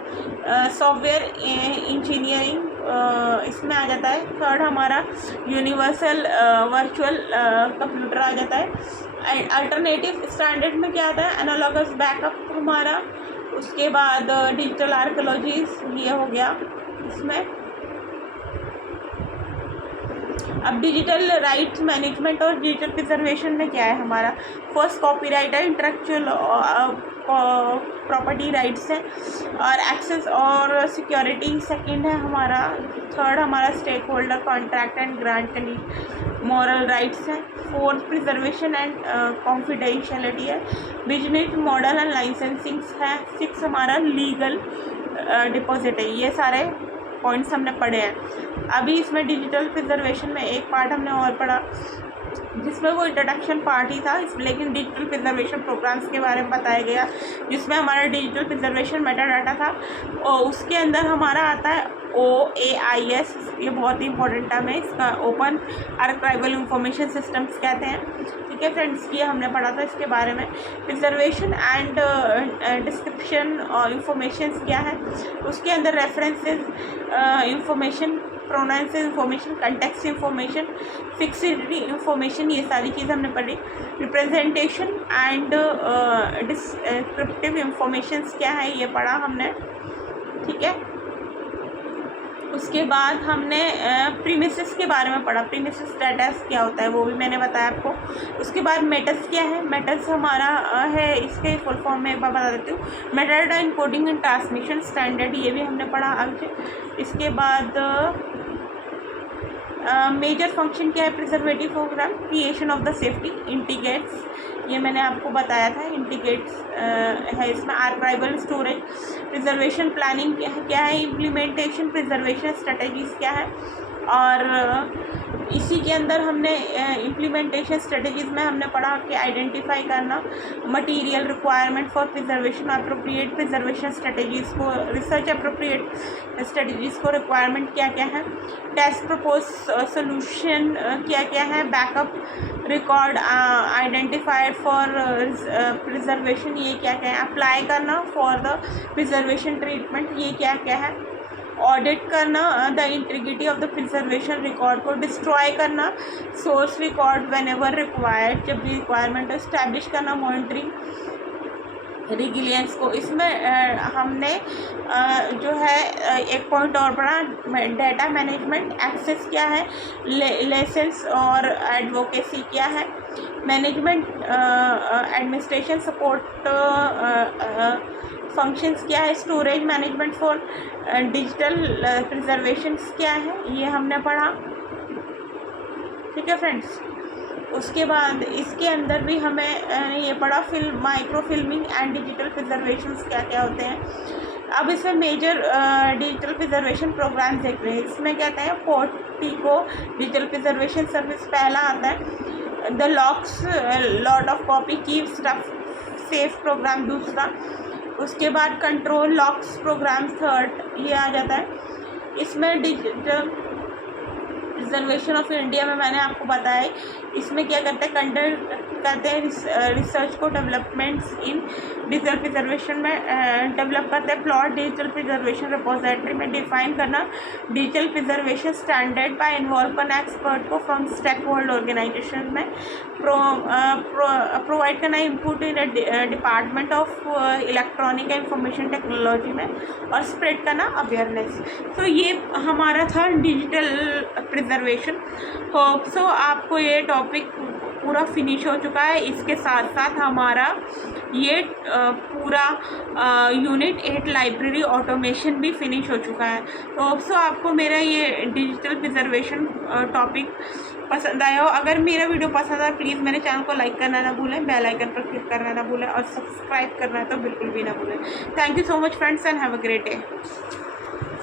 सॉफ्टवेयर इंजीनियरिंग इसमें आ जाता है। थर्ड हमारा यूनिवर्सल वर्चुअल कंप्यूटर आ जाता है। अल्टरनेटिव स्टैंडर्ड में क्या आता है, एनालॉगस बैकअप हमारा, उसके बाद डिजिटल आर्कोलॉजीज ये हो गया इसमें। अब डिजिटल राइट्स मैनेजमेंट और डिजिटल प्रिजर्वेशन में क्या है हमारा, फर्स्ट कॉपीराइट है, इंटेलेक्चुअल प्रॉपर्टी राइट्स है, और एक्सेस और सिक्योरिटी सेकंड है हमारा। थर्ड हमारा stake holder contract and grant moral rights है। फोर्थ प्रिजर्वेशन एंड कॉन्फिडेंशियलिटी है। बिजनेस मॉडल एंड लाइसेंसिंग है। सिक्स हमारा लीगल डिपॉजिट है। ये सारे पॉइंट्स हमने पढ़े हैं। अभी इसमें डिजिटल प्रिजर्वेशन में एक पार्ट हमने और पढ़ा जिसमें वो इंट्रोडक्शन पार्ट ही था, लेकिन डिजिटल प्रिजर्वेशन प्रोग्राम्स के बारे में बताया गया, जिसमें हमारा डिजिटल प्रिजर्वेशन मेटाडाटा था और उसके अंदर हमारा आता है OAIS। ये बहुत ही इंपॉर्टेंट टर्म है, इसका ओपन आर्काइवल इंफॉर्मेशन सिस्टम्स कहते हैं। ठीक है फ्रेंड्स, ये हमने पढ़ा था इसके बारे में। प्रिजर्वेशन एंड डिस्क्रिप्शन और इंफॉर्मेशन क्या है, उसके अंदर references information, pronounce information, context information, fixity information, ये सारी चीज़ हमने पढ़ी। रिप्रेजेंटेशन एंड डिस्क्रिप्टिव इंफॉर्मेशन क्या है, ये पढ़ा हमने। ठीक है, उसके बाद हमने प्रीमिसेस के बारे में पढ़ा, प्रीमिसेस स्टेटस क्या होता है वो भी मैंने बताया आपको। उसके बाद मेटर्स क्या है, मेटर्स हमारा है, इसके फुल फॉर्म में एक बार बता देती हूँ, metadata encoding and transmission standard, ये भी हमने पढ़ा आगे। इसके बाद मेजर फंक्शन क्या है preservative program, creation of the safety, integrates, ये मैंने आपको बताया था, इंटीग्रेट्स है इसमें, आर्काइवल स्टोरेज, प्रिजर्वेशन प्लानिंग क्या है, इम्प्लीमेंटेशन प्रिजर्वेशन स्ट्रेटजीज क्या है। और इसी के अंदर हमने इम्प्लीमेंटेशन स्ट्रेटजीज़ में हमने पढ़ा कि आइडेंटिफाई करना material requirement for preservation, appropriate preservation strategies को, रिसर्च अप्रोप्रिएट स्ट्रेटजीज़ को रिक्वायरमेंट क्या क्या है, टेस्ट प्रपोज सोल्यूशन क्या क्या है, backup record identified for preservation, ये क्या क्या है, अप्लाई करना फॉर द प्रिजर्वेशन ट्रीटमेंट, ये क्या क्या है, ऑडिट करना the integrity of the preservation record को, डिस्ट्रॉय करना source record when ever required, जब भी रिक्वायरमेंट इस्टेब्लिश करना, मॉनिटरिंग रिगिलियंस को। इसमें हमने जो है एक पॉइंट और पढ़ा, डेटा मैनेजमेंट, एक्सेस क्या है, लाइसेंस और एडवोकेसी क्या है, मैनेजमेंट एडमिनिस्ट्रेशन सपोर्ट फंक्शंस क्या है, स्टोरेज मैनेजमेंट फॉर डिजिटल प्रिजर्वेशंस क्या है, ये हमने पढ़ा। ठीक है फ्रेंड्स, उसके बाद इसके अंदर भी हमें ये पढ़ा माइक्रो फिल्मिंग एंड डिजिटल प्रिजर्वेशंस क्या क्या होते हैं। अब इसमें मेजर डिजिटल प्रिजर्वेशन प्रोग्राम देख रहे हैं, इसमें कहते हैं पोर्टिको डिजिटल प्रिजर्वेशन सर्विस पहला आता है, the locks lot of copy keep stuff safe program दूसरा, उसके बाद कंट्रोल लॉक्स प्रोग्राम थर्ड, ये आ जाता है। इसमें डिजिटल प्रिजर्वेशन ऑफ इंडिया में मैंने आपको बताया, इसमें क्या करते हैं, कंडक्ट करते हैं रिसर्च को, डेवलपमेंट्स इन डिजिटल प्रिजर्वेशन में डेवलप करते हैं, प्लॉट डिजिटल प्रिजर्वेशन रिपोजिटरी में डिफाइन करना digital preservation standard by involve करना एक्सपर्ट को फ्रॉम स्टेक होल्डर ऑर्गेनाइजेशन में, प्रोवाइड करना input in department of electronic and information technology में, और स्प्रेड करना अवेयरनेस। तो ये हमारा था डिजिटल प्रिजर्वेशन। होप सो आपको ये टॉपिक पूरा फिनिश हो चुका है। इसके साथ साथ हमारा ये पूरा यूनिट 8 लाइब्रेरी ऑटोमेशन भी फिनिश हो चुका है। तो होप सो आपको मेरा ये डिजिटल प्रिजर्वेशन टॉपिक पसंद आया हो। अगर मेरा वीडियो पसंद आया प्लीज़ मेरे चैनल को लाइक करना ना भूलें, बेल आइकन पर क्लिक करना ना भूलें, और सब्सक्राइब करना तो बिल्कुल भी ना भूलें। Thank you so much friends and have a great day.